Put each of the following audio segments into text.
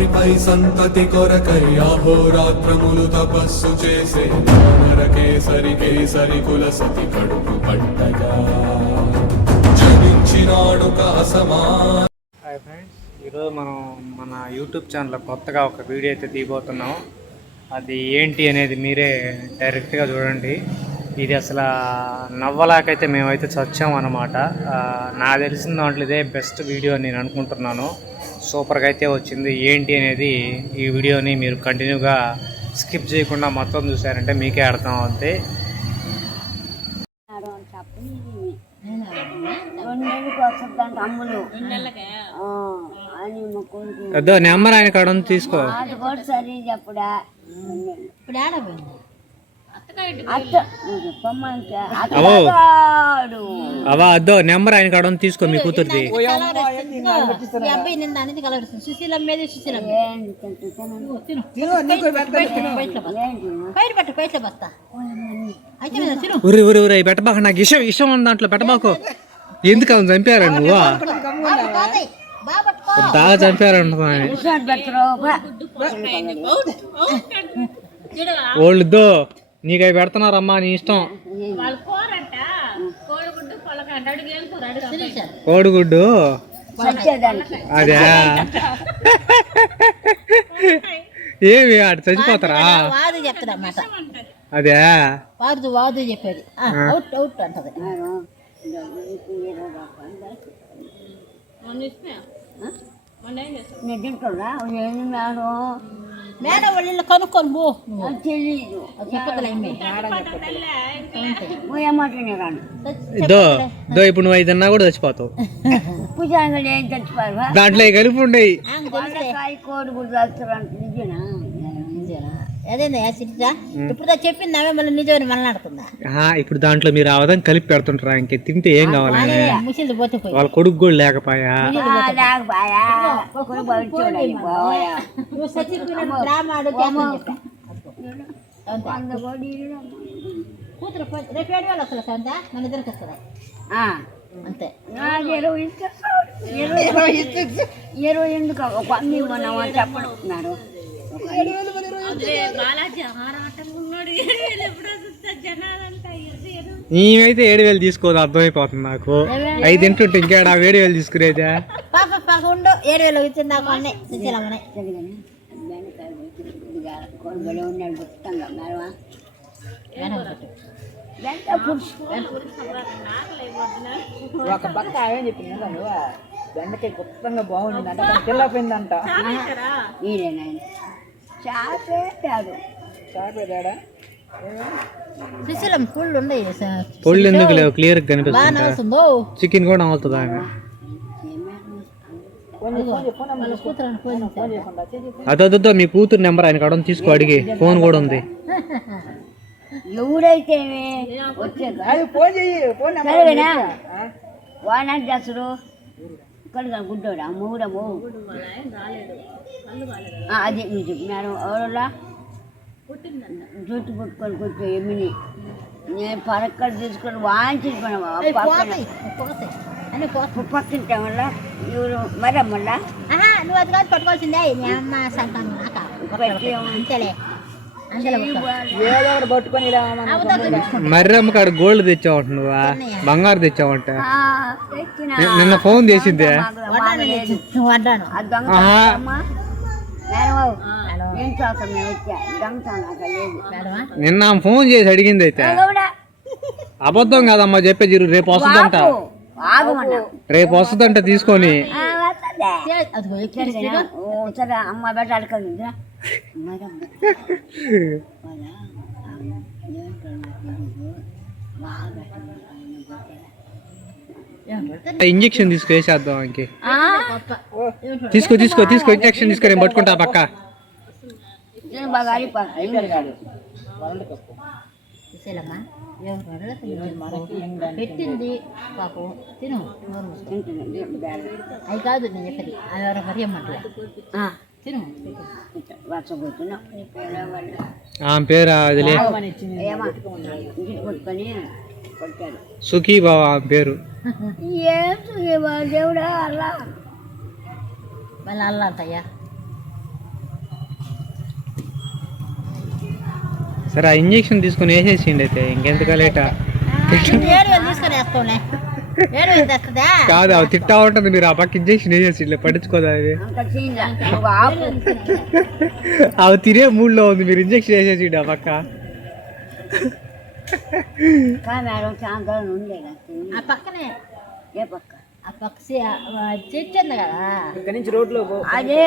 రాత్రిపై సంతతి కొరకై అహోరాత్రములు తపస్సు చేసే కేసరి కేసరి కుల సతి కడుపు పట్టగా జనించినాడు కాసమా హాయ్ ఫ్రెండ్స్ ఈరోజు మనం మన యూట్యూబ్ ఛానల్లో కొత్తగా ఒక వీడియో అయితే తీయబోతున్నాం అది ఏంటి అనేది మీరే డైరెక్ట్గా చూడండి. ఇది అసలు నవ్వలాకైతే మేమైతే చచ్చాం అనమాట నాకు తెలిసిన దాంట్లో ఇదే బెస్ట్ వీడియో అని నేను అనుకుంటున్నాను. సూపర్గా అయితే వచ్చింది. ఏంటి అనేది ఈ వీడియోని మీరు కంటిన్యూగా స్కిప్ చేయకుండా మొత్తం చూసారంటే మీకే అర్థం అవుద్ది నెంబర్ ఆయన కాడ తీసుకో. ఇప్పుడు అవో. అద్దో నెంబర్ ఆయన కాడ తీసుకో మీ కూతురుది. ఉరి ఉరి ఉరి పెట్టబాక నాకు ఇష్టం ఇష్టం ఉంది దాంట్లో పెట్టబాకు. ఎందుకు అవును చంపారా నువ్వు? బాగా పెట్టరు బా. వాళ్ళుద్దో నీకు అవి పెడుతున్నారమ్మా నీ ఇష్టం. కోడిగుడ్డు అదే. ఏమి ఆడు చచ్చిపోతారా? వాదు అదే. వాదు వాదు చెప్పేది. అవుట్ అవుట్ అంటది. నేను ఏంది మేడం మేడం వాళ్ళు కనుక్కొని పో తెలీదు ఇద్దో ఇప్పుడు నువ్వు ఐదన్నా కూడా చచ్చిపోతావు. పూజాంగడి ఏం చచ్చిపోయారు దాంట్లో కలిపి ఉండేవి కోడి కూడా చచ్చారంట సిరిజా ఇప్పుడు చెప్పింది ఆమె మళ్ళీ నిజమని మళ్ళీ ఇప్పుడు దాంట్లో మీరు ఆవదం కలిపి పెడుతుంటారా? ఇంకే తింటే ఏం కావాలని ముసిలి పోతే పోయి వాళ్ళ కొడుకు కూడా లేకపోయా. అంతే. కూతురు సంత మన ఇద్దరికి ఇరవై ఇరవై ఇరవై ఎందుకు? ఒక అన్ని మనం చెప్పడుతున్నారు నీవైతే ఏడు వేలు తీసుకోదు అర్థమైపోతుంది నాకు. ఐదు తింటుంటే ఇంకేడా వేడి వేలు తీసుకునేదే? ఏడు వేలు ఇచ్చింది నాకు అన్నీ. ఒక పక్క ఆమె చెప్పింది నువ్వు? బెండకాయ గుప్తంగా బాగుంది అంటే తెల్లపోయిందంట మీరేనా చాపే కాదు చాపేదాడా సుశీలం పుళ్ళు ఉన్నాయి పొళ్ళు ఎందుకు లేవు? క్లియర్ కనిపిస్తుంది? చికెన్ కూడా అవుతుంది అదొద్దో మీ కూతురు నెంబర్ ఆయన కాడ తీసుకో అడిగి. ఫోన్ కూడా ఉంది. ఫోన్ ఫోన్ నెంబర్ వానంటే చేస్తుడు. ఇక్కడ గుడ్డోడా మూడము. అది చెప్పు మేడం ఎవరలా? జుట్టు పుట్టుకొని కొంచెం ఎమ్మిని నేను పరక్కడ తీసుకొని పోతాయి పక్కింటే వల్ల ఎవరు మరమ్మల్లా నువ్వు అది కాదు పట్టుకోవాల్సిందే. మీ అమ్మ సంతానం. అంతేలే. మర్రమ్మ కాడ గోల్డ్ తెచ్చావంట. నువ్వా బంగారు తెచ్చావంట నిన్న ఫోన్ చేసిందే. వడ్డాను తెచ్చు, వడ్డాను. ఆ దొంగ ఆహా. మేడం ఏం చదువుతాం మేము వచ్చా. దొంగతాను అక్కడ లేదు. మేడమా నిన్న ఫోన్ చేసి అడిగింది అయితే అబద్ధం కాదమ్మా చెప్పే చిరు రేపు వస్తుందంట. రేపు వస్తుందంట తీసుకొని. అమ్మ బెట్ట అడగండి ఏమంటారు ఇంజక్షన్ తీసుకు వేసేద్దాం ఇంకే ఆ, తీసుకో తీసుకో తీసుకో ఇంజక్షన్ తీసుకో నేను పట్టుకుంటా పక్క. పెట్టింది పాపం. తిను. అది కాదు నేను చెప్పేది. అది ఎవరో మరి వర్షపోతున్నా ఆమె పేరు అదిలే. సుఖీ ఆమె పేరు. అల్లా. సరే ఆ ఇంజక్షన్ తీసుకుని వేసేసిండి అయితే ఇంకెందుకు తీసుకొని కాదు అవి తిట్టా ఉంటుంది మీరు ఆ పక్క ఇంజెక్షన్ వేసేసి పట్టించుకోదా చీల ఒక ఆపు అవి తినే మూడ్లో ఉంది మీరు ఇంజెక్షన్ వేసేసిండి ఆ పక్క. కా మేడం సాయంత్రం ఉండే ఆ పక్కనే. ఏ పక్క? ఆ పక్క సి- ఆ చర్చి ఉంది కదా. ఇక్కడ నుంచి రోడ్లో అదే.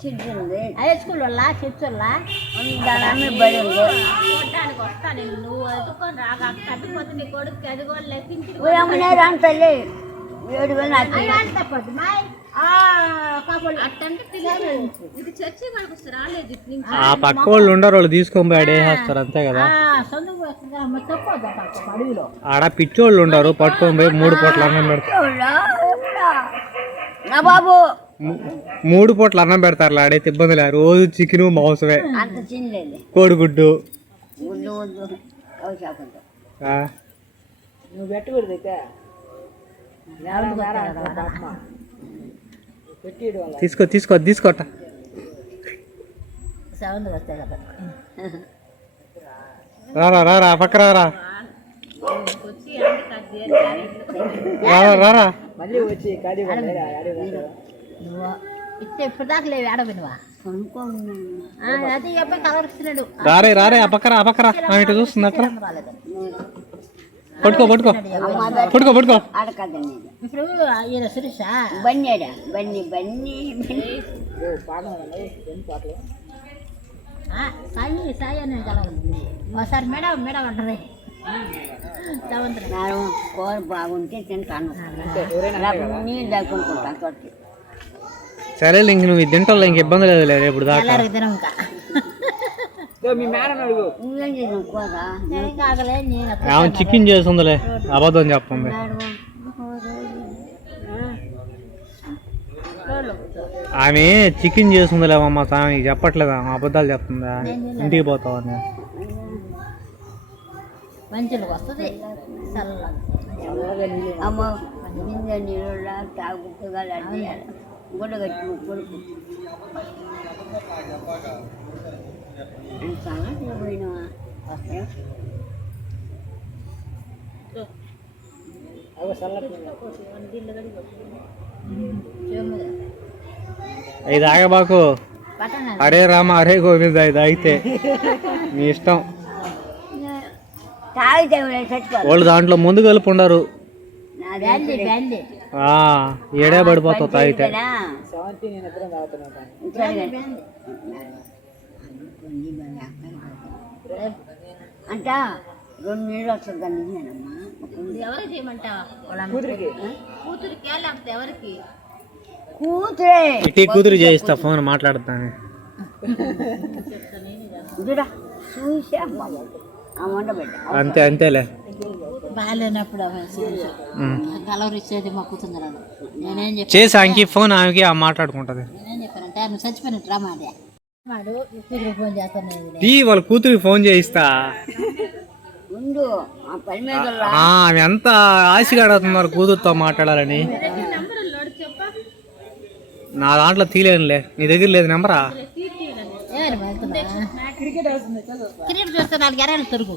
చిట్టింది అదే స్కూల్ వల్ల చర్చి వల్ల దాని అమ్మ బడి ఉంది. చూడటానికి వస్తా నేను. నువ్వు రాగా నీ కొడుకు లెక్కించి తల్లి. ఏడు వేలు తప్పదు మాయ్. ఆ పక్క వాళ్ళు ఉండరు వాళ్ళు తీసుకొని పోయి వేసేస్తారు అంతే కదా? ఆడ పిచ్చోళ్ళు ఉండరు పట్టుకొని పోయి మూడు పూట్ల అన్నం పెడతారు. మూడు పూట్ల అన్నం పెడతారు ఆడైతే ఇబ్బంది లేదు. రోజు చికెన్ మాంసమే. కోడిగుడ్డు. గుడ్డు వద్దు కవి చేపంతో ఆ, నువ్వు పెట్టకూడదు అయితే. తీసుకో తీసుకో తీసుకోట సౌండ్ వస్తాయి కదా. రారా రారా పక్క రారా రారా రారా మళ్ళీ వచ్చి? నువ్వు ఇస్తే ఇప్పుడు దాకా లేవు ఆడవినవా రారే రారే ఆ పక్కరా ఆ పక్కరా. ఆమె ఇటు చూస్తుంది రాలేదు పట్టుకో పట్టుకో. పట్టుకో పట్టుకో. ఆడకదండి ఇప్పుడు ఈయన సురేష. బన్నీడా? బన్నీ బన్నీ బన్నీ. సాయి సాయి అని ఉంది. ఒకసారి మేడం మేడం అంటారు కూర బాగుంటే తింటాను. నీళ్ళు దక్కుంటాను తోటి సరే ఇంక నువ్వు ఇది తింటావు ఇంక ఇబ్బంది లేదు లేదు ఇప్పుడు దాకా. ఆమె చికెన్ చేస్తుందిలే అబద్ధం చెప్తుంది ఆమె చికెన్ చేస్తుందిలే అమ్మ స్వామి చెప్పట్లేదా? ఆమె అబద్ధాలు చెప్తుందా? ఇంటికి పోతావు అని. మంచిగా వస్తుంది. చల్లగా. అమ్మ గుడ్డ కట్టి కొడుకు పోయినావా ఇది ఆగబాకు అరే రామ అరే గోవింద ఇది తాగితే మీ ఇష్టం వాళ్ళు దాంట్లో ముందు కలుపు ఉండరు ఏడే పడిపోతావు తాగితే. అంట రెండు నీళ్ళు వస్తుందని నేనమ్మా ఎవరికి చేయమంటావా కూతురికి. కూతురికి. లేకపోతే ఎవరికి? కూతురే. ఇటీ కూతురు చేయిస్తా ఫోన్ మాట్లాడతాను. చూడా చూసా అంతే అంతేలే. బాగాలేనప్పుడు ఇచ్చేది నేనేం చేసి ఆమెకి ఫోన్ ఆమెకి ఆ మాట్లాడుకుంటది నేనేం చెప్పానంటే నువ్వు చచ్చిపోయినట్టు రా మాదే. వాడు ఇప్పుడు ఫోన్ చేస్తాను ఈ వాళ్ళ కూతురికి ఫోన్ చేయిస్తా. ఉండు ఆ పని మీద రా. ఆ, ఆమె ఎంత ఆశగా అడుగుతున్నారు కూతురుతో మాట్లాడాలని. నా దాంట్లో తీలేనులే. నీ దగ్గర లేదు నెంబరా? ఏమని వెళ్తున్నా క్రికెట్ చూస్తే నాలుగు ఎరాలు తరుగు